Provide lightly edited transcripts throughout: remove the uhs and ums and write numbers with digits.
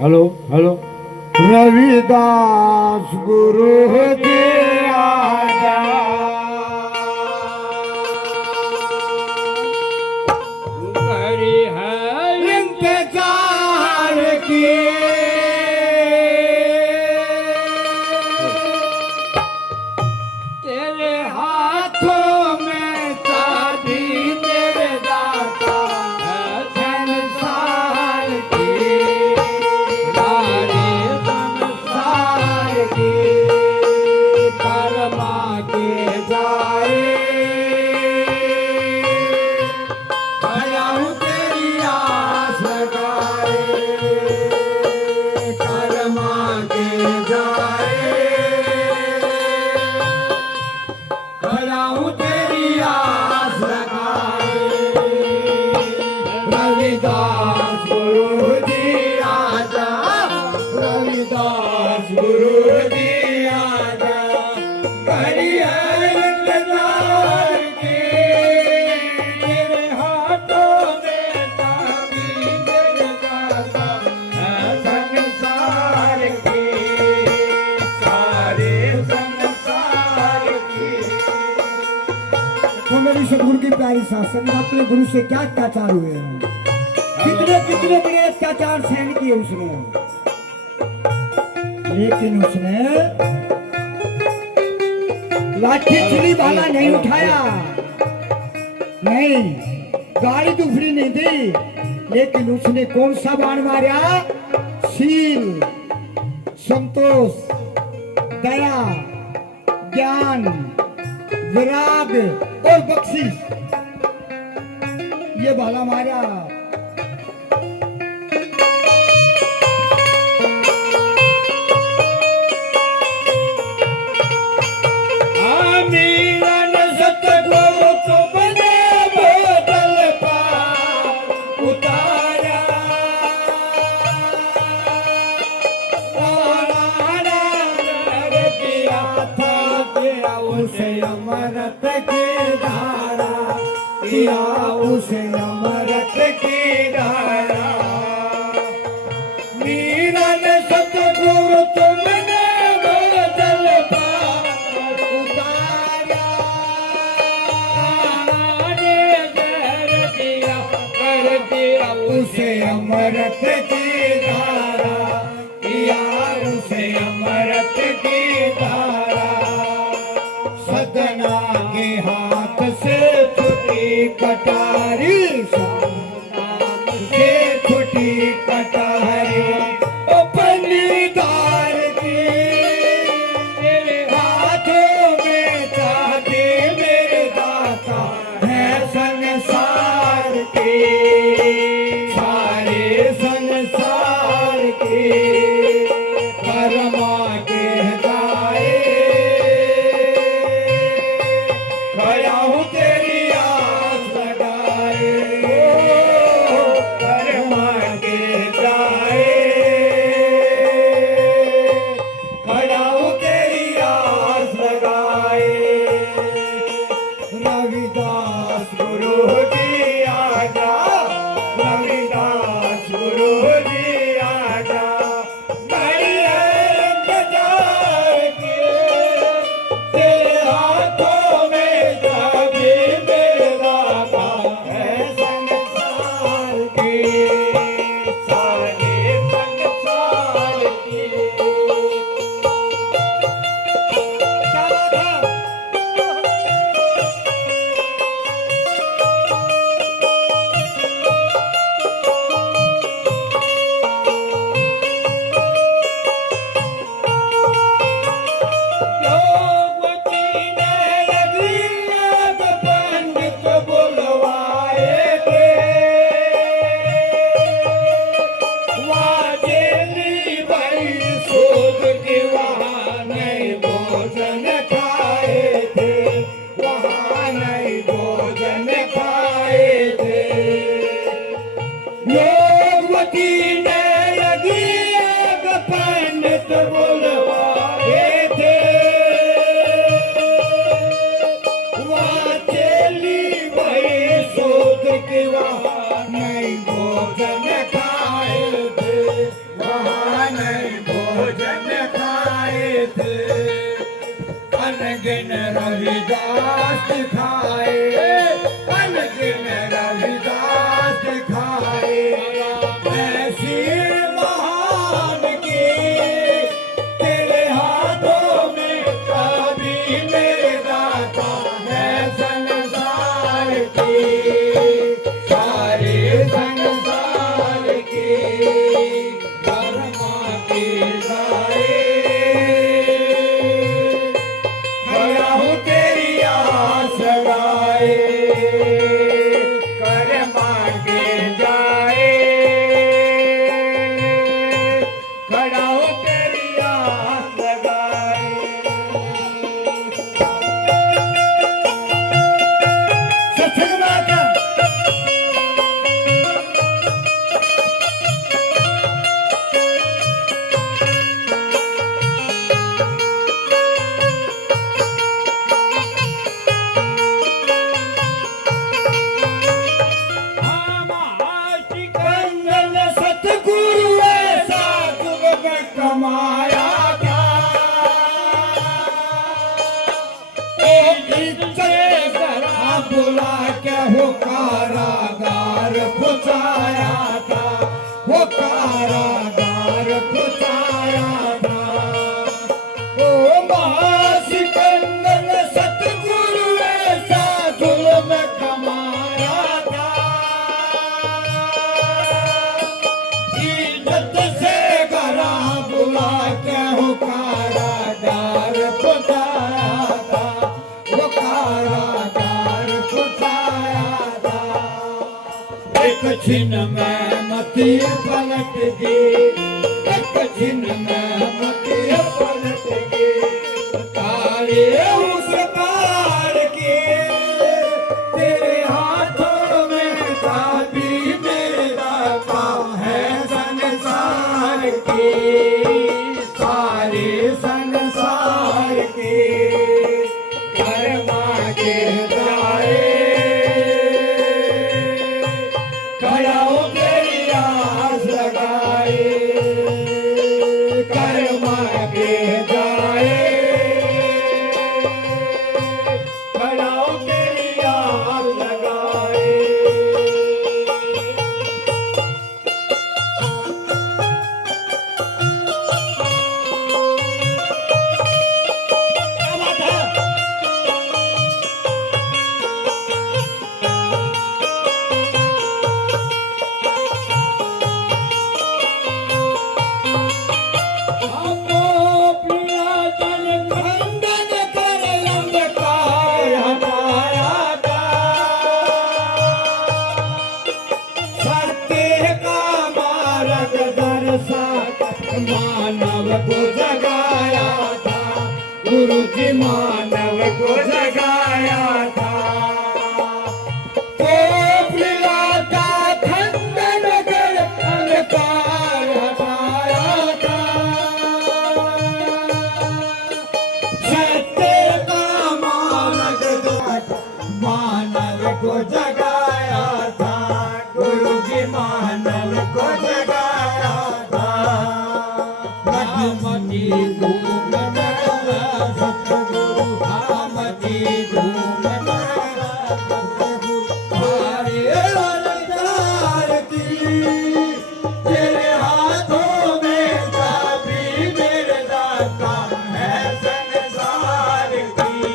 Hello hello Ravidas गुरु जी आजा घड़ी है इंतजार की तेरे हाथों में चाबी मेरे दाता है संसार की सारे संसार की कर्मा के जाए आया हूँ तेरी आस लगाए कर्मा के जाए आया हूँ तेरी आस लगाए रविदास गुरु जी आजा रविदास गुरु जी आजा घड़ी है इंतजार की तेरे हाथों में चाबी मेरे दाता है संसार की सारे संसार की तो मेरी सदगुरु की प्यारी शासन अपने गुरु से क्या अत्याचार हुए हैं, कितने कितने बड़े अत्याचार सहन किए उसने, लेकिन उसने लाठी छुरी भाला नहीं उठाया, नहीं गाड़ी दुफरी नहीं दी, लेकिन उसने कौन सा बाण मारा? शील, संतोष, दया, ज्ञान, विराग और बख्शिश, ये भाला मारा। आमीरन सतगुरु तुमने बोतल पार उतारा राणा नर किया था किया उसे अमृत की धारा किया उसे अमृत की धारा मीरन सतगुरु तुमने बोतल पार उतारा कर दिया उसे अमृत की धारा किया उसे अमृत की धारा सदना के हाथ से छुटी कटारी से छुटी कटारी ओ पन्नीदार की तेरे हाथों में चाबी मेरे दाता है संसार की सारे संसार की कर्मा के गाए खड़ा हूँ तेरी आस लगाए कर्मा के गाए खड़ा हूँ तेरी आस लगाए रविदास गुरु जी आजा रविदास गुरु जी आजा घड़ी है इंतजार की तेरे हाथों में चाबी मेरे दाता है संसार की सारे संसार की क्या बात है योगवती ने रघुनाथ पंडित बुलवाए थे वाजेली भाई सूद की वहाँ नहीं भोजन खाए थे वहाँ नहीं भोजन खाए थे योगवती ने रघुनाथ पंडित बुलवाए थे वहाँ चली भाई सूद की वहाँ नहीं भोजन खाए थे वहाँ संसार की कर्मा की जाए खड़ा हूँ तेरी आस लगाए कर मांगे जाए खड़ा हूँ तेरी आस लगाए सत्संग माता हम आशिक कंगन सतगुरु ऐसा जुग में कमाया था एक इज्जत जरा बुला के हो कारागार पुचाया था वो कारागार पुचाया था ओ महासिकंदन सतगुरु ऐसा जुग में कमाया था इज्जत से गरा बुला के हो कारागार पुचाया था वो कारागार पुचाया था एक छिन में मती पलट गई एक छिन में मती पलट गई तारे उस पार के तेरे हाथों में चाबी मेरा काम है संसार की सारे संसार की कर्मा के जाए खड़ा हो तेरी आस लगाए कर्मा के जाए खड़ा हो तेरी आस लगाए क्या बात है हमको प्रिया जन खंडन कर अंधकार हटाया था सत्य का मार्ग दर्शा मानव को जगाया था गुरु जी मानव को जगाया था ओ प्रिया का खंडन कर अंधकार हटाया था सत्य का मार्ग मानव को जगाया था गुरु जी मानव को जगाया था रामती धूम नगरा सतगुरु रामती धूम नगरा हरे अवतार की तेरे हाथों में चाबी मेरे दाता है संसार की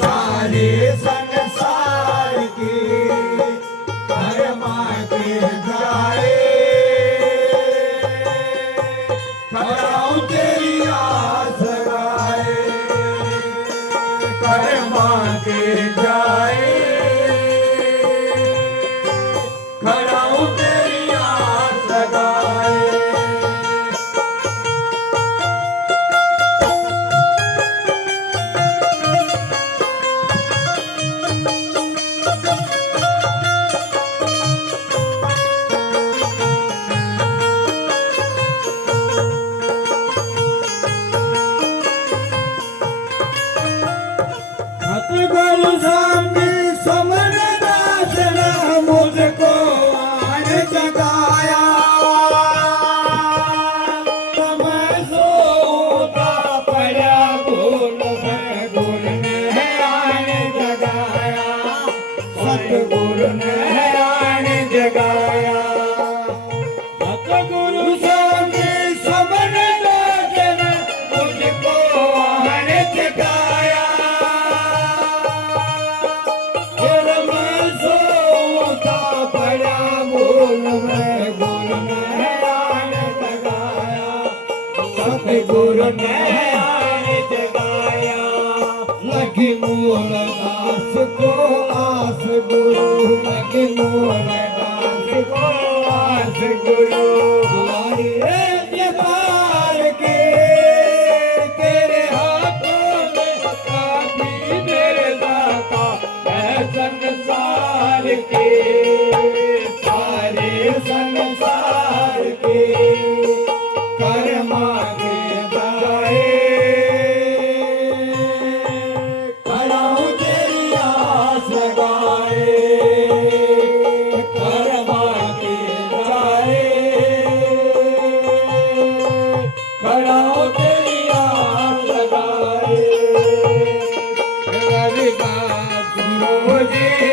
सारे संसार की कर्मा के जाए खड़ा हूँ तेरी आस लगाए कर्मा के जाए खड़ा हूँ तेरी आस लगाए सतगुरु स्वामी समर दास ने मुझको आन जगाया मैं सोता पड़ा गुण में गुण ने आन जगाया सतगुरु ने आन जगाया सतगुरु स्वामी समर दास ने मुझको आन जगाया मैं सोता पड़ा गुरु ने आन जगाया लगी मूल दास को आस गुरु लगी मूल दास को आस गुरु हमारी जबान के तेरे हाथों में काफी मेरे दाता है संसार के सारे संसार के कर्मा के दाए कराऊं तेरी आस लगाए कर्मा के दाए कराऊं तेरी आस लगाए रविदास गुरु जी